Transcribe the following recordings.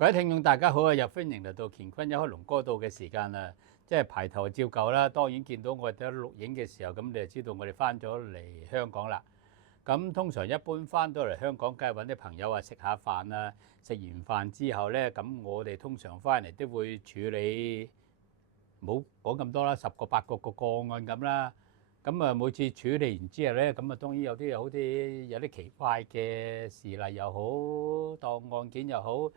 各位聽眾大家好啊！又歡迎嚟到乾坤一開龍歌道嘅時間啦，即係排頭照舊啦。當然見到我哋喺錄影嘅時候，咁你就知道我哋翻咗嚟香港啦。咁通常一般翻到嚟香港，梗係揾啲朋友啊食下飯啦。食完飯之後咧，咁我哋通常翻嚟都會處理，唔好講咁多啦，10個8個個案咁啦。咁啊每次處理完之後咧，咁啊當然有啲奇怪嘅事例又好，當案件又好。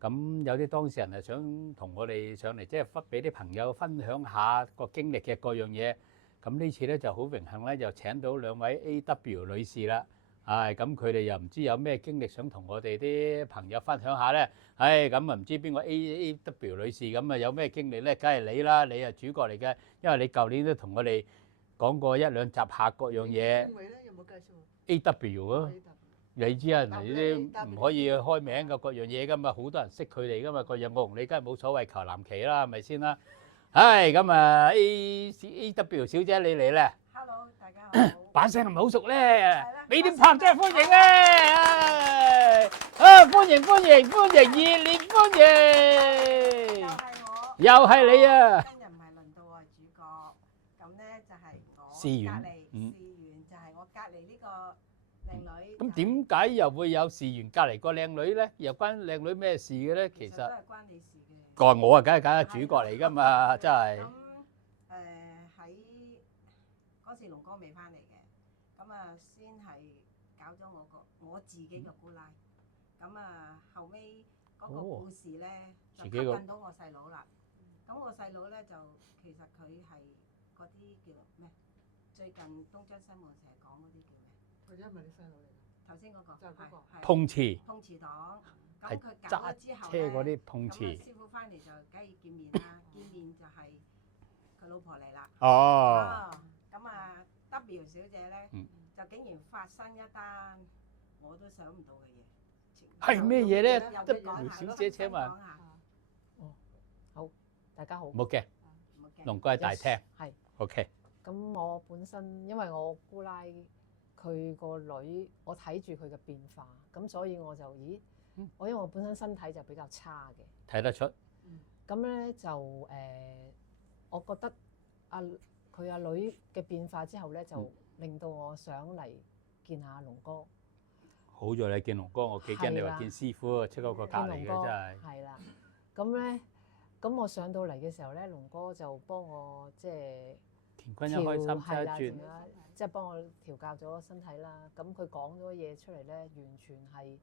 咁有啲當事人係想同我哋上嚟，即係俾啲朋友分享下個經歷嘅各樣嘢。咁呢次咧就好榮幸咧，就請到兩位 A.W 女士啦。咁佢哋又唔知有咩經歷想同我哋啲朋友分享下咧。咁啊唔知邊個 A.W 女士咁啊有咩經歷咧？梗係你啦，你係主角嚟嘅，因為你舊年都同我哋講過1-2集下各樣嘢。邊位咧？有冇介紹A.W 啊。你知啊，人哋呢啲唔可以開名嘅各樣嘢噶嘛，好多人識佢哋噶嘛，各樣我同你梗係冇所謂求藍旗啦，係咪先啦？咁啊 A.W 小姐你嚟咧 ？Hello， 大家好。把聲係咪好熟咧？俾啲拍真係歡迎咧！歡迎熱烈歡迎！又係我。又係你啊！今日唔係輪到我係主角，咁咧就係我試完隔離就係我隔離呢個靚女。咁點解又會有事緣隔離個靚女咧？又關靚女咩事嘅咧？其實都係關你事嘅。我啊，梗係主角嚟噶嘛，真係。咁喺嗰時龍哥未翻嚟嘅，咁啊先係搞咗我自己嘅姑奶，咁啊後尾嗰個故事咧就吸引到我細佬啦。咁我細佬咧就其實佢係嗰啲叫咩？最近東張西望成日講嗰啲叫咩？佢因為你細佬嚟㗎。頭先嗰個就係嗰個碰瓷黨，咁係佢搞咗之後車嗰咧，啲碰瓷。咁師傅翻嚟就梗係見面啦，見面就係佢老婆嚟啦。咁啊 W 小姐咧就竟然發生一單我都想唔到嘅嘢。係咩嘢咧？W 又講下小姐請問。好，大家好。冇嘅，龍哥喺大廳。係。OK。咁我本身因為我姑奶佢個女，我睇住佢嘅變化，咁所以我就因為我本身身體就比較差嘅。睇得出。咁咧就我覺得佢阿女嘅變化之後咧，就令到我想嚟見下龍哥。好在你見龍哥，我幾驚你話見師傅，出嗰個隔離嘅真係。係啦。咁咧，咁我上到嚟嘅時候咧，龍哥就幫我即係乾坤一開心一轉，即係幫我調教咗身體啦。咁佢講咗嘢出嚟咧，完全係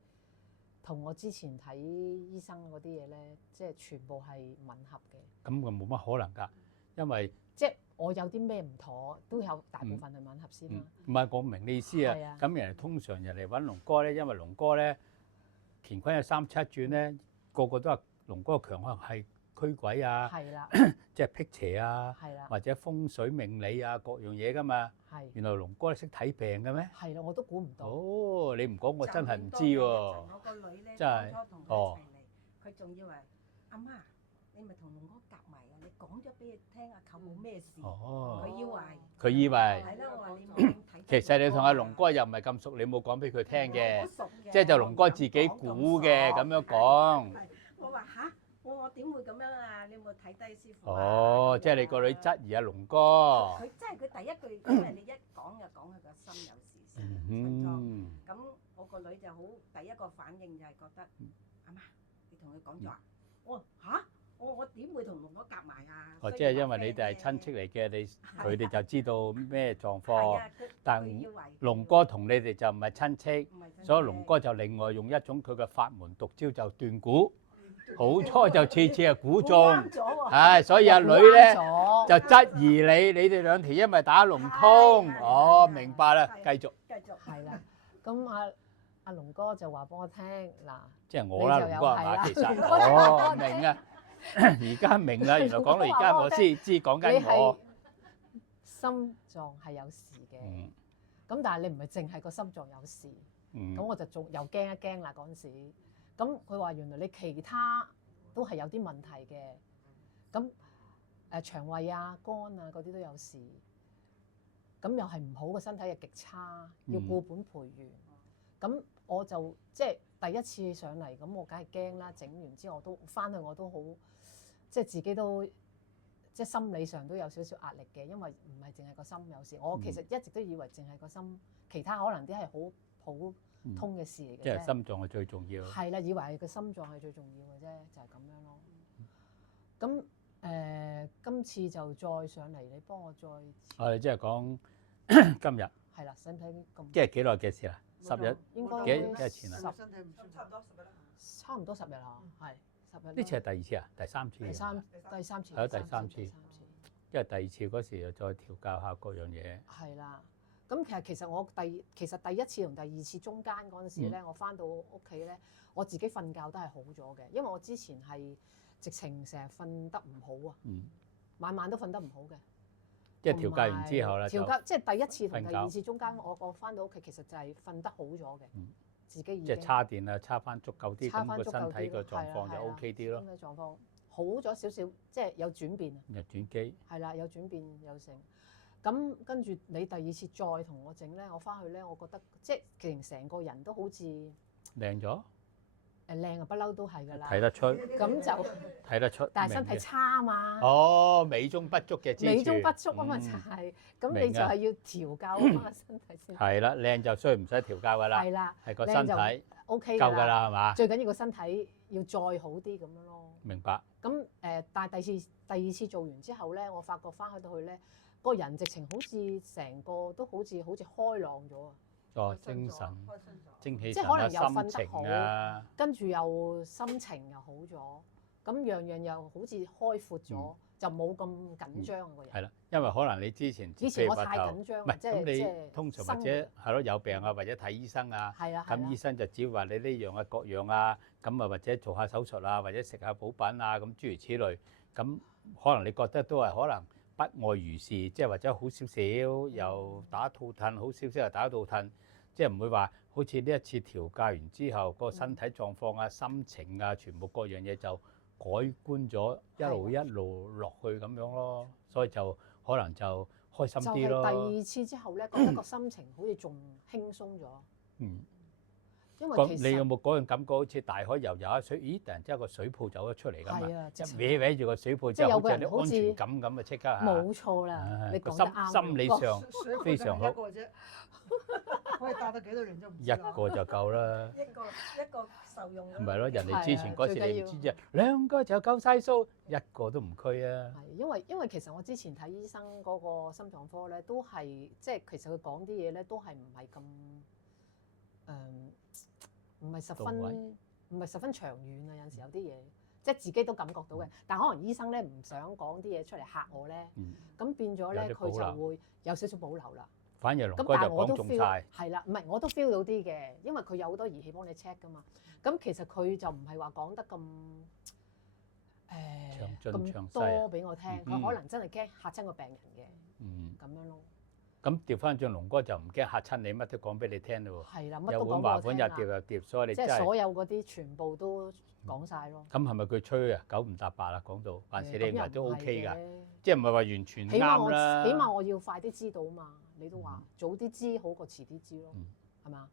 同我之前睇醫生嗰啲嘢咧，即係全部係吻合嘅。咁就冇乜可能㗎，因為即係我有啲咩唔妥，都有大部分係吻合先啦。唔係我唔明你意思啊。咁人哋通常人嚟揾龍哥咧，因為龍哥咧乾坤有3七轉咧，個個都話龍哥嘅強項係驅鬼啊，即係辟邪啊，或者風水命理啊，各樣嘢㗎嘛。原來龍哥你識睇病嘅咩？係啦，我都估唔到。你唔講我真係唔知喎。我個女咧當初同佢一齊嚟，佢仲以為阿媽你咪同龍哥夾埋啊！你講咗俾佢聽啊，舅冇咩事。佢以為。係啦，我話你冇睇。其實你同阿龍哥又唔係咁熟，你冇講俾佢聽嘅。即係就龍哥自己估嘅咁樣講。我話嚇。我點會咁樣啊？你有冇睇低師傅即係你個女質疑阿龍哥。佢真係佢第一句，因為你一講就講佢個心有事先。咁我個女就好，第一個反應就係覺得阿媽，你同佢講咗啊？我嚇，我點會同龍哥夾埋啊？即係因為你哋係親戚嚟嘅，佢哋就知道咩狀況。但龍哥同你哋就唔係親戚，所以龍哥就另外用一種佢嘅法門獨招就斷估。好彩就次次係估中，所以阿女咧就質疑你哋兩條因為打龍通。明白啦，繼續。係啦，咁阿龍哥就話俾我聽嗱，即係我啦，龍哥係嘛？其實明啊，而家明啦，原來講到而家我先知講緊我。心臟係有事嘅，咁但係你唔係淨係個心臟有事，咁我就仲又驚一驚啦嗰陣時。咁佢話原來你其他都係有啲問題嘅，咁腸胃啊、肝啊嗰啲都有事，咁又係唔好嘅身體又極差，要固本培元。咁我就即係第一次上嚟，咁我梗係驚啦。整完之後我都翻去我都好，即係自己都即係心理上都有少少壓力嘅，因為唔係淨係個心有事。我其實一直都以為淨係個心，其他可能啲係好普通嘅事嚟嘅啫。即係心臟係最重要。係啦，以為係個心臟係最重要嘅啫，就係咁樣咯。咁今次就再上嚟，你幫我再。我哋即係講今日。係啦，使唔使咁？即係幾耐嘅事啊？10日。應該幾日前啊？差唔多10日啦，係10日。呢次係第二次啊？第三次。第三次。係咯，第三次。因為第二次嗰時又再調教下各樣嘢。係啦，咁其實我第一次同第二次中間嗰陣時咧，我翻到屋企咧，我自己瞓覺都係好咗嘅，因為我之前係直情成日瞓得唔好啊，晚晚都瞓得唔好嘅。即係調教完之後咧，調教即係第一次同第二次中間，我翻到屋企其實就係瞓得好咗嘅，自己已經即係叉電啊，叉翻足夠啲，咁個身體個狀況就 OK 啲咯。身體狀況好咗少少，即係有轉變啊。有轉機。係啦，有轉變有成。咁跟住你第二次再同我整咧，我翻去咧，我覺得即係其實成個人都好似靚咗。靚啊，不嬲都係㗎啦。睇得出。咁就睇得出。但係身體差啊嘛。哦，美中不足嘅之處。美中不足啊嘛，就係。咁你就係要調教啊嘛，身體先。係啦，靚就需唔使調教㗎啦。係啦。係個身體 OK 夠㗎啦，係嘛？最緊要個身體要再好啲咁樣咯。明白。咁但係第二次做完之後咧，我發覺翻去到去咧，個人直情好似成個都好似開朗咗啊！哦，精神、精氣即神啊，係可能又心情啊，跟住又心情又好咗，咁樣樣又好似開闊咗，就冇咁緊張個人。係啦，因為可能你之前以前我太緊張，唔係咁你通常或者係咯有病啊，或者睇醫生啊，咁醫生就只會話你呢樣啊各樣啊，咁啊或者做下手術啊，或者食下補品啊，咁諸如此類，咁可能你覺得都係可能不外如是，即係或者好少少又打套褪，好少少又打套褪。即係唔會話好似呢一次調教完之後，個身體狀況啊、心情啊，全部各樣嘢就改觀咗，一路落去咁樣咯。所以就可能就開心啲咯。就係第二次之後咧，覺得個心情好似仲輕鬆咗。因為其實你有冇嗰種感覺？好似大海游下水，咦！突然之間個水泡走咗出嚟咁啊！一搲住個水泡，即係好似有啲安全感咁啊！即刻冇錯啦，你講得啱。心理上非常好。可以帶得幾多年都唔知。一個就夠啦。一個受用。唔係咯，人哋之前嗰時你唔知啫，2個就夠晒數，一個都唔拘啊。係因為其實我之前睇醫生嗰個心臟科咧，都係即係其實佢講啲嘢咧，都係唔係咁唔係十分長遠啊！有陣時有啲嘢，即係自己都感覺到嘅，但可能醫生咧唔想講啲嘢出嚟嚇我咧，咁變咗咧佢就會有少少保留啦。反而龍哥就講中晒。係啦，唔係我都 feel 到啲嘅，因為佢有好多儀器幫你 check 噶嘛。咁其實佢就唔係話講得咁咁多俾我聽，佢可能真係驚嚇親個病人嘅，咁樣咯。咁調翻轉龍哥就唔驚嚇親你，乜都講俾你聽咯喎。係啦，乜都講俾我聽啦。有碗話碗又碟又碟，所以你真係即係所有嗰啲全部都講晒咯。咁係咪佢吹啊？九唔搭八啦，講到，還是你認為都 OK 㗎？即係唔係話完全啱啦？起碼我要快啲知道啊嘛！你都話早啲知好過遲啲知咯，係嘛？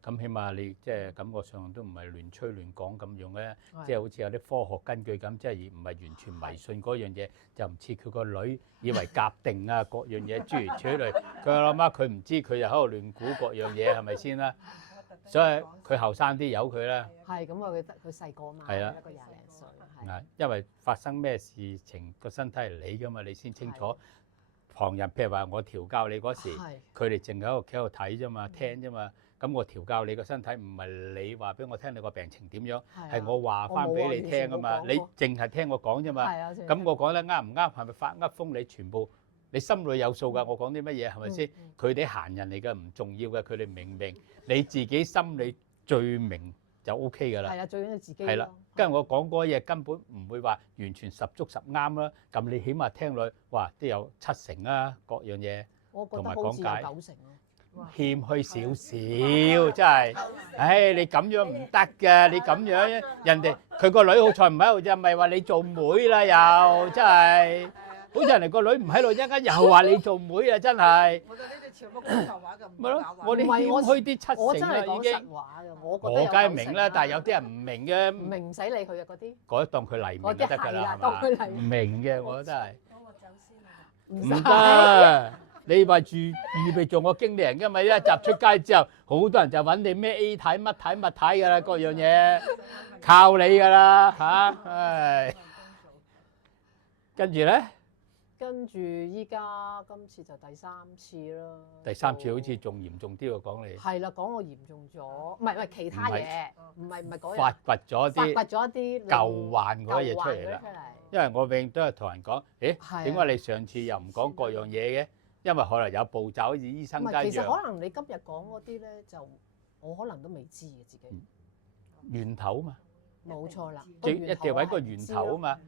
咁起碼你即係感覺上都唔係亂吹亂講咁樣咧，即係好似有啲科學根據咁，即係而唔係完全迷信嗰樣嘢，就唔似佢個女以為夾定啊各樣嘢諸如此類。佢阿媽佢唔知，佢就喺度亂估各樣嘢，係咪先啦？所以佢後生啲由佢啦。係咁啊！佢細個嘛，一個20零歲。係因為發生咩事情個身體係你㗎嘛，你先清楚。旁人譬如話我調教你嗰時，佢哋淨喺屋企度睇啫嘛，聽啫嘛。咁我調教你個身體，唔係你話俾我聽你個病情點樣，係我話翻俾你聽啊嘛。你淨係聽我講啫嘛。咁我講得啱唔啱，係咪發噏風？你全部你心裏有數㗎。我講啲乜嘢係咪先？佢哋閒人嚟㗎，唔重要嘅。佢哋明唔明？你自己心裏最明就 OK 㗎啦。係啊，最緊要自己。係啦，跟住我講嗰嘢根本唔會話完全10足10啱啦。咁你起碼聽落，哇，都有70成啊，各樣嘢同埋講解。我覺得好似有9成咯。謙虛少少，真係，唉，你咁樣唔得㗎，你咁樣人哋佢個女好彩唔喺度啫，咪話你做妹啦又，真係，好似人哋個女唔喺度，一陣間又話你做妹啊！真係。我哋呢啲全部廣州話嘅，唔咪咯假，話。我哋謙虛啲我七真係講成啦已經。實話嘅，我覺得我有九成梗係明啦，但係有啲人唔明嘅，唔明唔使理佢嘅嗰啲，改當佢黎明就得㗎嗰啲係啦，啦係當佢黎嘛？唔明嘅我真係幫我走先啊！唔唔得。你話住預備做我經理人㗎嘛？一集出街之後，好多人就揾你咩 A 睇乜睇乜睇㗎啦，各樣嘢靠你㗎啦嚇，唉。跟住咧，跟住依家今次就第三次啦。第三次好似仲嚴重啲喎，講你係啦，講我嚴重咗，唔係其他嘢，唔係嗰發日掘咗啲發掘咗一啲舊患嗰啲嘢出嚟舊患嗰啲啦。出嚟因為我永遠都係同人講，誒係啊點解你上次又唔講各樣嘢嘅？因為可能有步驟，好似醫生唔一係，其實可樣能你今日講嗰啲咧，就我可能都未知嘅自己。源頭啊嘛，冇錯啦，最一定要揾個源頭啊嘛。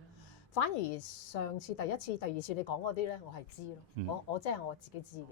反而上次第一次、第二次你講嗰啲咧，我係知咯。我即係我自己知嘅。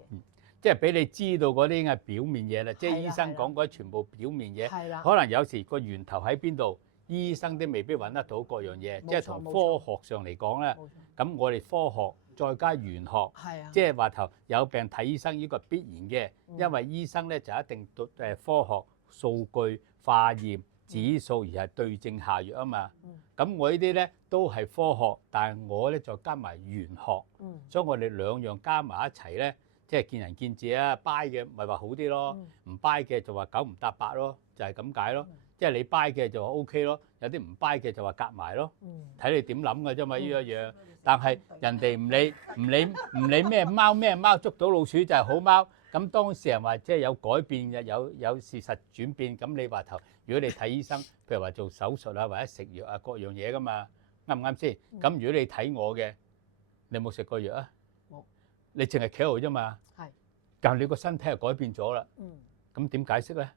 即係俾你知道嗰啲係表面嘢啦，即係係啦醫生講嗰啲全部表面嘢。係啦，可能有時個源頭喺邊度，醫生都未必揾得到各樣嘢。冇錯即係從科學上嚟講咧，冇錯，咁我哋科學再加玄學。係啊，即係話頭有病睇醫生呢個係必然嘅，因為醫生咧就一定對科學數據化驗指數而係對症下藥啊嘛。咁我呢啲咧都係科學，但係我咧就加埋玄學，所以我哋兩樣加埋一齊咧，即係見仁見智啊。buy 嘅咪話好啲咯，唔 buy 嘅就話九唔搭八咯，就係咁解咯。即係你 buy 嘅就話 OK 咯，有啲唔 buy 嘅就話夾埋咯，睇你點諗嘅啫嘛呢一樣。但係人哋唔理咩貓捉到老鼠就係好貓。咁當事人話即係有改變嘅，有事實轉變。咁你話頭，如果你睇醫生，譬如話做手術啊，或者食藥啊，各樣嘢噶嘛，啱唔啱先？咁如果你睇我嘅，你有冇食過藥啊？冇。你淨係企喺度啫嘛。係。但係你個身體又改變咗啦。咁點解釋咧？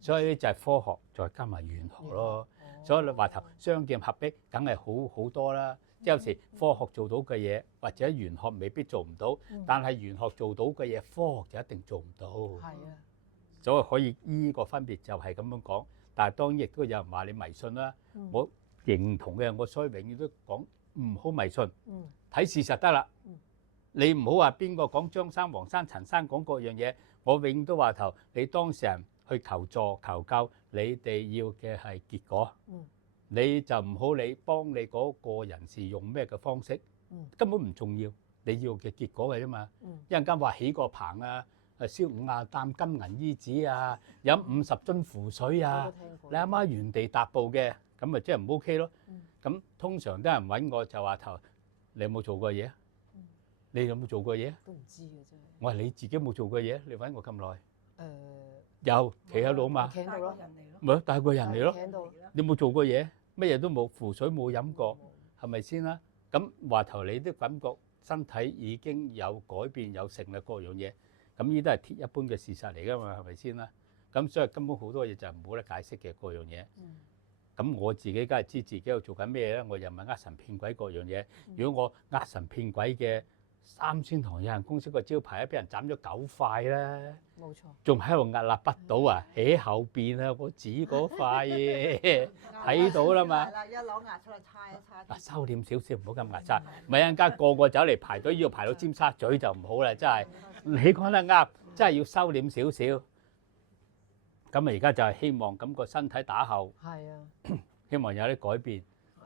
所以咧就係科學再加埋玄學咯。所以你話頭雙劍合璧，梗係好多啦。即係有時科學做到嘅嘢，或者玄學未必做唔到，但係玄學做到嘅嘢，科學就一定做唔到。係啊，所以可以依個分別就係咁樣講。但係當然亦都有人話你迷信啦，我認同嘅。我所以永遠都講唔好迷信，睇事實得啦。你唔好話邊個講張生、黃生、陳生講各樣嘢，我永遠都話頭，你當事人去求助求救，你哋要嘅係結果。你就唔好理幫你嗰個人士用咩嘅方式，根本唔重要。你要嘅結果嘅啫嘛。一陣間話起個棚啊，燒50擔金銀衣紙啊，飲50樽符水啊，你阿媽原地踏步嘅，咁咪即係唔 OK 咯。咁通常啲人揾我就話頭，你有冇做過嘢啊？你有冇做過嘢啊？都唔知嘅真係。我話你自己冇做過嘢，你揾我咁耐。誒，有企喺度啊嘛，企喺度咯，咪帶個人嚟咯。企喺度。你冇做過嘢，乜嘢都冇，符水冇飲過，係咪先啦？咁話頭你都感覺身體已經有改變有成啦，各樣嘢，咁呢都係鐵一般嘅事實嚟㗎嘛，係咪先啦？咁所以根本好多嘢就係冇得解釋嘅各樣嘢。咁我自己梗係知自己喺度做緊咩咧，我又唔係呃神騙鬼各樣嘢。如果我呃神騙鬼嘅，三仙堂有限公司個招牌咧，俾人斬咗9塊啦，冇錯。仲喺度屹立不倒啊！喺後邊啊，我指嗰塊嘢睇到啦嘛。係啦，一攞牙出嚟擦一擦。嗱，收斂少少，唔好咁牙擦。咪一陣間個個走嚟排隊，要排到尖沙咀就唔好啦，真係。你講得啱，真係要收斂少少。咁啊，而家就係希望咁個身體打後，係啊，希望有啲改變。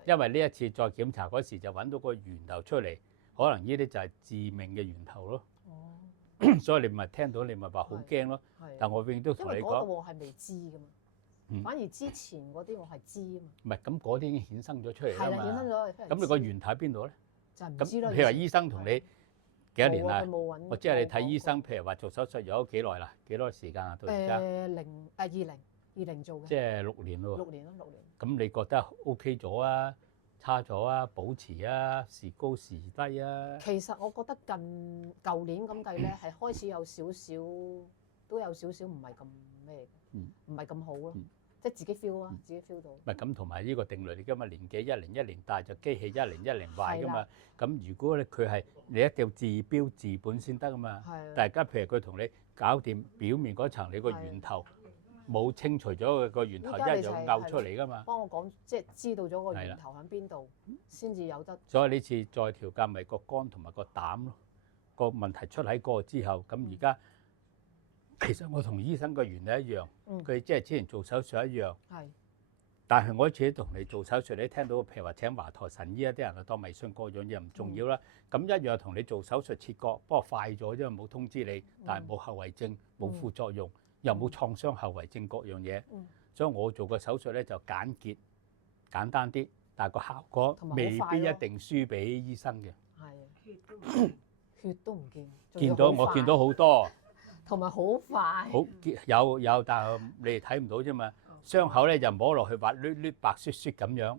因為呢一次再檢查嗰時就揾到個源頭出嚟。可能呢啲就係致命嘅源頭咯，所以你咪聽到你咪話好驚咯。但我永遠都同你講，因為嗰個我係未知噶嘛，反而之前嗰啲我係知啊嘛。唔係咁嗰啲已經衍生咗出嚟啦嘛。係啦，衍生咗。咁你個源頭喺邊度咧？就唔知啦。譬如話醫生同你幾多年啦？冇揾。我即係你睇醫生，譬如話做手術有幾耐啦？幾多時間啊？到而家20做嘅。即係6年咯。6年咯，6年。咁你覺得 OK 咗啊？差咗啊，保持啊，時高時低啊。其實我覺得舊年咁計咧，係開始有少少，都有少少唔係咁咩嘅，唔係咁好咯，即係自己 feel 啊，自己 feel 到。唔係咁，同埋呢個定律嚟㗎嘛，年紀一年大就機器一年壞㗎嘛。咁如果咧佢係你一定要治標治本先得㗎嘛。大家譬如佢同你搞掂表面嗰層，你個源頭冇清除咗個源頭，一樣拗出嚟噶嘛。幫我講，即係知道咗個源頭喺邊度，先至有得。所以呢次再調教咪個肝同埋個膽咯。個問題出喺個之後，咁而家其實我同醫生個原理一樣，佢即係之前做手術一樣。係。但係我一次同你做手術，你聽到譬如話請華佗神醫一啲人就當迷信各樣嘢唔重要啦。咁一樣同你做手術切割，不過快咗，因為冇通知你，但係冇後遺症、冇副作用，又冇創傷後遺症各樣嘢。所以我做個手術咧就簡潔、簡單啲，但係個效果未必一定輸俾醫生嘅。係。血都唔見。見到我見到好多。同埋好快。好有，但係你哋睇唔到啫嘛。傷口咧就摸落去滑捋捋白雪雪咁樣，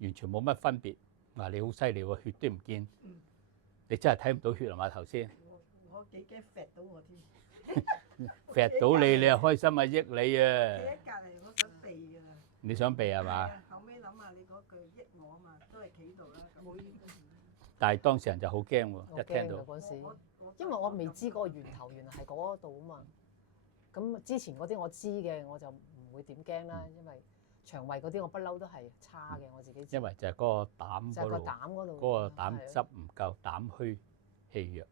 完全冇乜分別。嗱，你好犀利喎，血都唔見，你真係睇唔到血啊嘛頭先。我幾驚揈到我添。揈到你，你又開心啊，益你啊！企喺隔離，我想避㗎啦。你想避係嘛？後尾諗下你嗰句益我啊嘛，都係企度啦。但係當事人就好驚喎，一聽到。嗰時，因為我未知嗰個源頭原來係嗰度啊嘛。咁之前嗰啲我知嘅，我就唔會點驚啦，因為腸胃嗰啲我不嬲都係差嘅，我自己知。因為就係嗰個膽嗰度，嗰個膽汁唔夠，膽虛氣弱。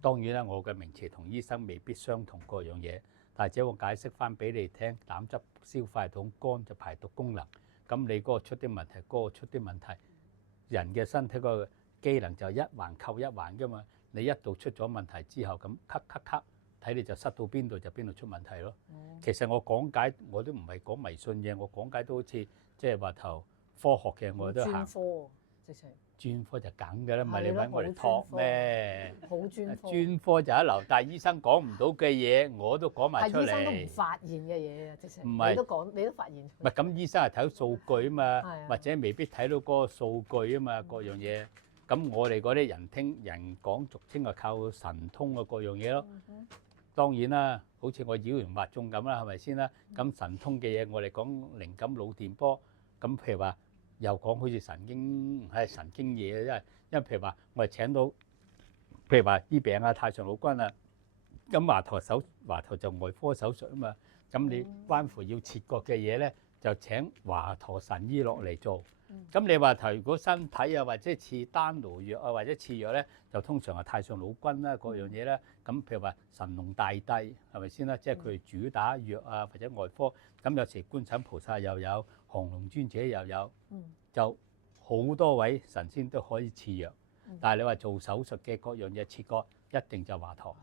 當然啦，我嘅名詞同醫生未必相同各樣嘢，但係只係我解釋翻俾你聽，膽汁消化系統，肝就排毒功能。咁你嗰個出啲問題，嗰個出啲問題，人嘅身體個機能就一環扣一環噶嘛。你一度出咗問題之後，咁咳，睇你就塞到邊度就邊度出問題咯。其實我講解我都唔係講迷信嘢，我講解都好似即係話頭科學嘅，我都行。專科直情。專科就梗㗎啦，唔係你揾我嚟托咩？好專科。專科就一流，但係醫生講唔到嘅嘢，我都講埋出嚟。係醫生都唔發現嘅嘢啊，直情。唔係。你都講，你都發現。唔係咁，醫生係睇到數據啊嘛，或者未必睇到嗰個數據啊嘛，各樣嘢。咁我哋嗰啲人聽人講俗稱係靠神通嘅各樣嘢咯。當然啦，好似我妖言惑眾咁啦，係咪先啦？咁神通嘅嘢，我哋講靈感腦電波。咁譬如話，又講好似神經嘢，因為譬如話，我哋請到譬如話醫病啊、太上老君啊，咁華佗就外科手術啊嘛。咁你關乎要切割嘅嘢咧，就請華佗神醫落嚟做。咁你話頭如果身體啊，或者似丹爐藥啊，或者似藥咧，就通常係太上老君啦，各樣嘢啦。咁譬如話神農大帝係咪先啦？即係佢主打藥啊，或者外科。咁有時觀世音菩薩又有，降龍尊者又有，就好多位神仙都可以賜藥。但係你話做手術嘅各樣嘢切割，一定就華佗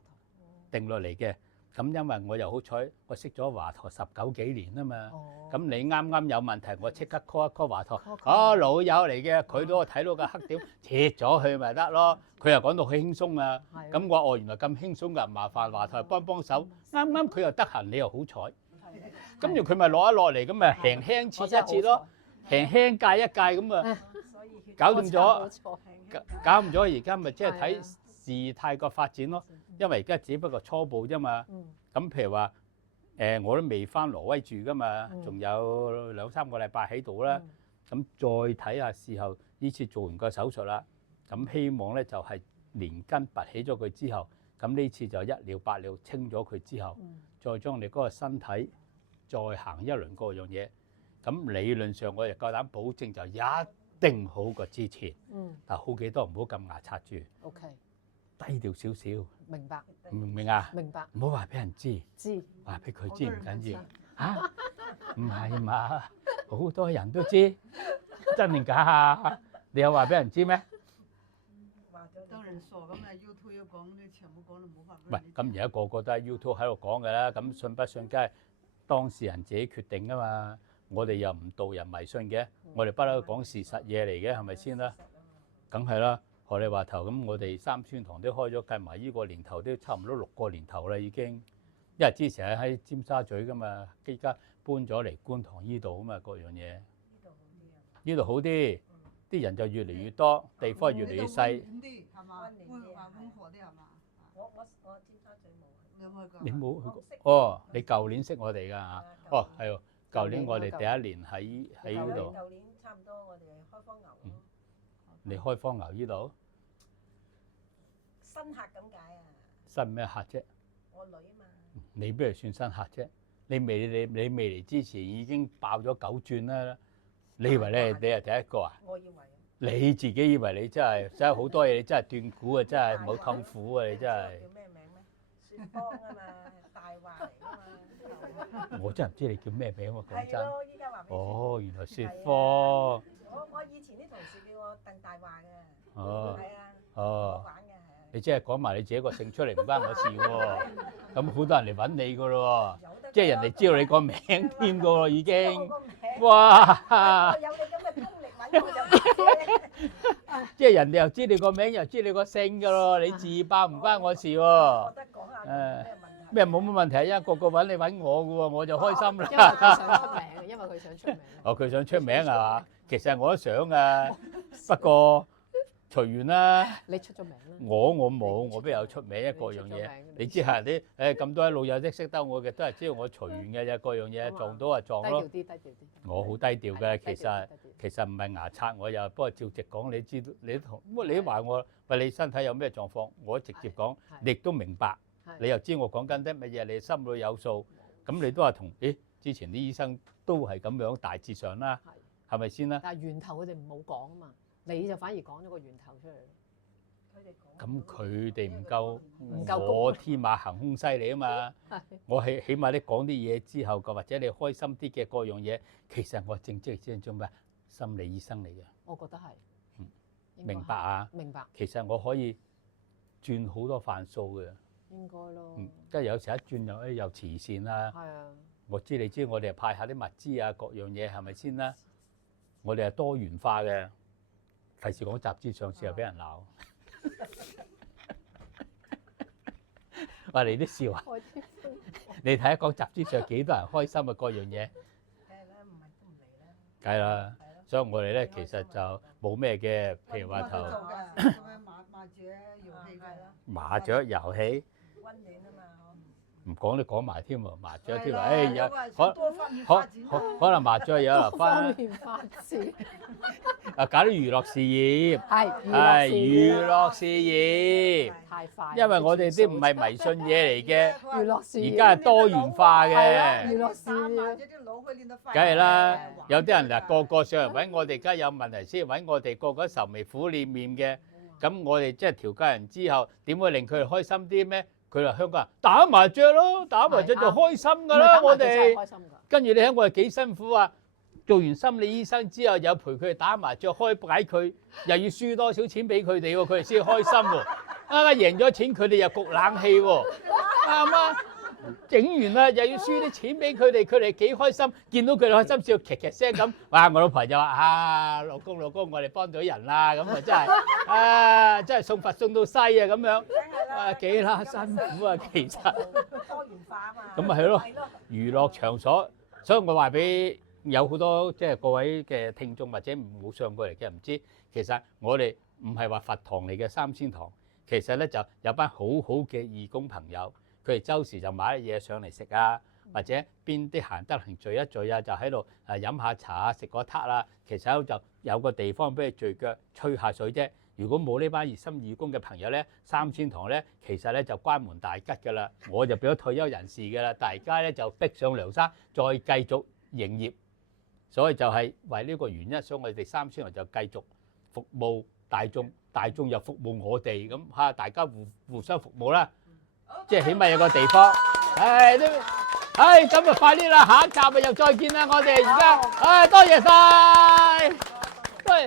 定落嚟嘅。咁因為我又好彩，我識咗華佗19幾年啊嘛。咁你啱啱有問題，我即刻 call 一 call 華佗。老友嚟嘅，佢都睇到個黑點，切咗佢咪得咯。佢又講到好輕鬆啊。咁我話原來咁輕鬆㗎，麻煩華佗幫手。啱啱佢又得閒，你又好彩。跟住佢咪攞一落嚟，咁咪輕輕切一切咯，輕輕戒一戒咁啊，搞掂咗。搞唔咗，而家咪即係睇事態個發展咯。因為而家只不過初步啫嘛。咁譬如話，我都未翻挪威住噶嘛，仲有2、3個禮拜喺度啦。咁再睇下事後呢次做完個手術啦，咁希望咧就係連根拔起咗佢之後，咁呢次就一了百了清咗佢之後，再將你嗰個身體再行一輪嗰樣嘢。咁理論上我就夠膽保證就一定好過之前。但好幾多唔好咁牙擦住。OK。低調少少。明白。明唔明啊？明白。唔好話俾人知。知。話俾佢知唔緊要。嚇？唔係嘛？好多人都知。真定假啊？你有話俾人知咩？當人傻咁啊！YouTube 要講，你全部講都冇法。唔係，咁而家個個都喺 YouTube 喺度講㗎啦。咁信不信，梗係當事人自己決定㗎嘛。我哋又唔導人迷信嘅，我哋不嬲講事實嘢嚟嘅，係咪先啦？梗係啦。學你話頭咁，我哋三宣堂都開咗，計埋呢個年頭都差唔多6個年頭啦已經。因為之前喺尖沙咀㗎嘛，依家搬咗嚟觀塘依度啊嘛，各樣嘢。呢度好啲，啲人就越嚟越多，地方越嚟越細。係嘛？溫和啲係嘛？我尖沙咀冇去。你冇去過？哦，你舊年識我哋㗎嚇？哦，係喎，舊年我哋第一年喺呢度。舊年差唔多，我哋開荒牛咯。你開荒牛呢度？新客咁解啊！新咩客啫？我女啊嘛。你邊度算新客啫？你未嚟之前已經爆咗9轉啦，你以為你係第一個啊？我以為你自己以為你真係好多嘢，你真係斷估啊！真係冇痛苦啊！你真係。叫咩名咩？雪芳啊嘛，大話嚟㗎嘛。我真係唔知你叫咩名喎，講真。係咯，依家話俾你知。哦，原來雪芳。我以前啲同事叫我鄧大話嘅。哦。係啊。哦。好玩嘅係。你即係講埋你自己個姓出嚟，唔關我事喎。咁好多人嚟揾你㗎咯喎，即係人哋知道你個名添㗎喎，已經。哇！有你咁嘅功力揾我就即係人哋又知你個名，又知你個姓㗎咯，你自爆唔關我事喎。我得講下咩冇乜問題，因為個個揾你揾我㗎喎，我就開心因為啦。佢想出名，因為佢想出名。哦，佢想出名係嘛？其實我都想㗎，不過隨緣啦。你出咗名啦。我冇，我邊有出名一個樣嘢？你知係啲咁多老友識得我嘅，都係知道我隨緣嘅啫。各樣嘢撞到就撞咯。低調啲。我好低調嘅，其實唔係牙刷，我又不過照直講。你知道你同你都話我喂，你身體有咩狀況，我直接講，你亦都明白。你又知我講緊啲乜嘢，你心裏有數。咁你都話同之前啲醫生都係咁樣大致上啦，係咪先啦？但係源頭佢哋唔好講啊嘛，你就反而講咗個源頭出嚟。咁佢哋唔夠我天馬行空犀利啊嘛！我起碼你講啲嘢之後嘅，或者你開心啲嘅各樣嘢，其實我正做咩？心理醫生嚟嘅。我覺得係。明白啊？明白。其實我可以轉好多範數嘅。應該咯。即係有時一轉又慈善啦。係啊。我知你知，我哋係派下啲物資啊，各樣嘢係咪先啦？我哋係多元化嘅，費事講雜誌上市又俾人鬧。話你啲笑啊！你睇下講雜誌上幾多人開心啊，各樣嘢。梗係啦，唔係都唔嚟啦。梗係啦，所以我哋咧其實就冇咩嘅，譬如話頭麻雀遊戲，溫暖啊嘛，唔講都講埋添喎，麻雀添啦喎，有可能麻雀有留翻，搞啲娛樂事業，係娛樂事業，太快，因為我哋啲唔係迷信嘢嚟嘅，娛樂事業而家係多元化嘅，娛樂事業，梗係啦，有啲人嗱個個上嚟揾我哋，而家有問題先揾我哋，個個愁眉苦臉面嘅。咁我哋即係調教人之後，點會令佢哋開心啲咩？佢話香港人打麻雀咯，打麻雀就開心㗎啦，我哋。跟住你睇我哋幾辛苦啊！做完心理醫生之後，又陪佢哋打麻雀，開解佢，又要輸多少錢俾佢哋喎，佢哋先開心喎。贏咗錢，佢哋又焗冷氣喎，啱啊！整完啦，又要輸啲錢俾佢哋，佢哋幾開心，見到佢哋開心笑，劇聲咁。哇！我老婆就話：老公，我哋幫到人啦，咁啊真係，真係送佛送到西啊咁樣，幾啦辛苦啊其實。多元化啊嘛。咁啊係咯，娛樂場所，所以我話俾有好多即係各位嘅聽眾或者冇上過嚟嘅唔知，其實我哋唔係話佛堂嚟嘅三仙堂，其實咧就有班好好嘅義工朋友。佢哋周時就買啲嘢上嚟食啊，或者邊啲閒得閒聚一聚啊，就喺度飲下茶啊，食個撻啦。其實就有個地方俾佢聚腳吹下水啫。如果冇呢班熱心義工嘅朋友咧，三仙堂咧其實咧就關門大吉㗎啦。我就變咗退休人士㗎啦，大家咧就逼上梁山，再繼續營業。所以就係為呢個原因，所以我哋三仙堂就繼續服務大眾，大眾又服務我哋，咁嚇大家互相服務啦。即係起碼有個地方，咁啊快啲啦，下一集啊又再見啦，我哋而家，多謝晒。